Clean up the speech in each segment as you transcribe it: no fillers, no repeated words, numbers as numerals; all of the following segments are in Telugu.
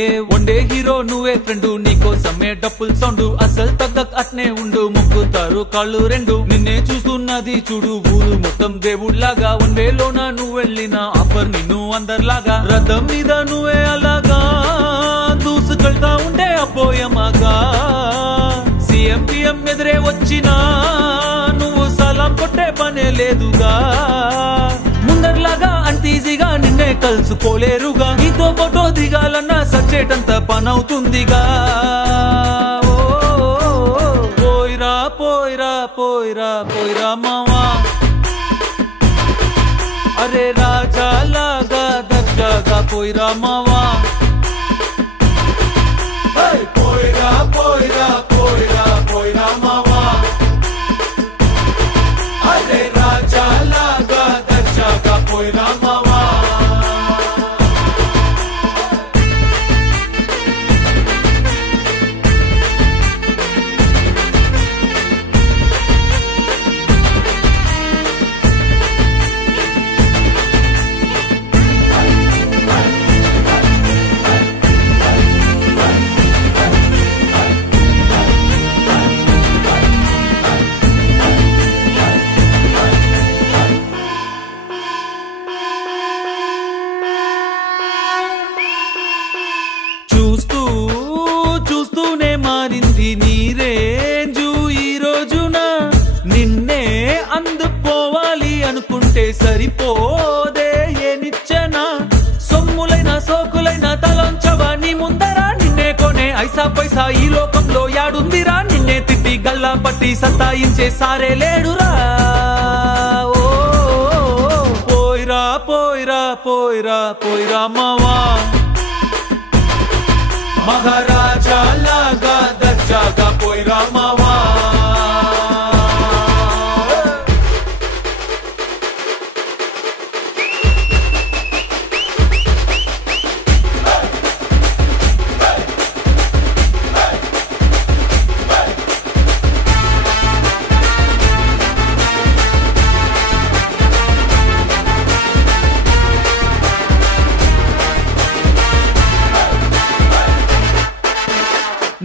ఏ వండే హీరో నువ్వే ఫ్రెండు, నీకోసమే డప్పుల్ సౌండ్, అసలు తగ్గక్ అట్నే ఉండు, ముక్కుతారు కాళ్ళు రెండు. నిన్నే చూస్తున్నది చూడు ఊరు మొత్తం దేవుళ్లాగా, వన్ వేలోన నువ్వు వెళ్ళిన ఆఫర్ నిన్ను అందరిలాగా. రథం మీద నువ్వే అలాగా దూసుకెళ్తా ఉండే అపోయమాగా, సీఎం పిఎం ఎదురే వచ్చినా నువ్వు సలాం కొట్టే పనే లేదుగా. ముందర్లాగా అంత ఈజీగా నిన్నే కలుసుకోలేరుగా, నీతో ఫోటో దిగాలన్నా సచ్చేటంత పనవుతుందిగా. పోయిరా పోయిరా పోయిరా పోయిరా మావా, అరే రాజా లాగా దర్జాగా పోయిరా మావా. పోయిరా పోయిరా పోయిరా పోయిరా మావా, అరే రాజా లాగా దర్జాగా పోయిరా మావా. చూస్తూనే మారింది నీ రేంజు ఈ రోజున, నిన్నే అందుకోవాలి అనుకుంటే సరిపోదే ఏ నిచ్చెన. సొమ్ములైన సోకులైన తలంచవా నీ ముందరా, నిన్నే కొనే ఐసా పైసా ఈ లోకంలో యాడుందిరా. నిన్నే తిట్టి గల్లా పట్టి సత్తాయించే సారే లేడురా. పోయిరా పోయిరా పోయిరా పోయిరా మావా, మహారాజా లాగా దర్జాగా పోయిరా మావా.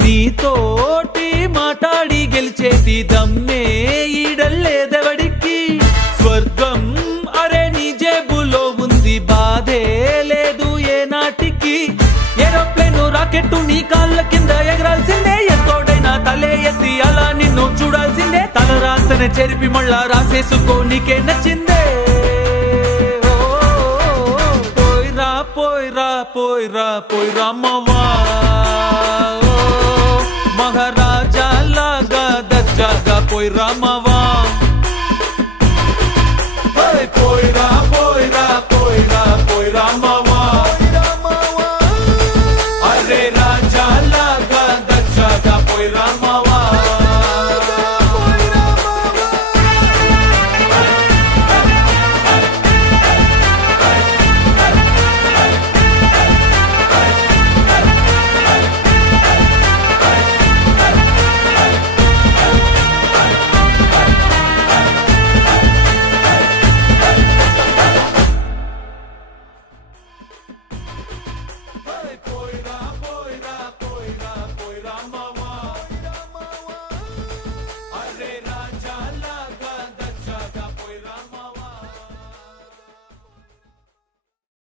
నీతోటి మాట్లాడి గెలిచేటి దమ్మే ఈడల్లేదెవడికి, స్వర్గం అరే నీ జేబులో ఉంది, బాధే లేదు ఏ నాటికి. ఏరోప్లేను రాకెట్టు నీ కాళ్ళ కింద ఎగరాల్సిందే, ఎంతోడైనా తలే ఎత్తి అలా నిన్ను చూడాల్సిందే. తలరాతనే చెరిపి మళ్ళా రాసేసుకో నీకే నచ్చిందే. పోయిరా పోయిరా పోయిరా పోయిరా మావా, మహారాజా లాగా దర్జాగా పోయిరా మావా.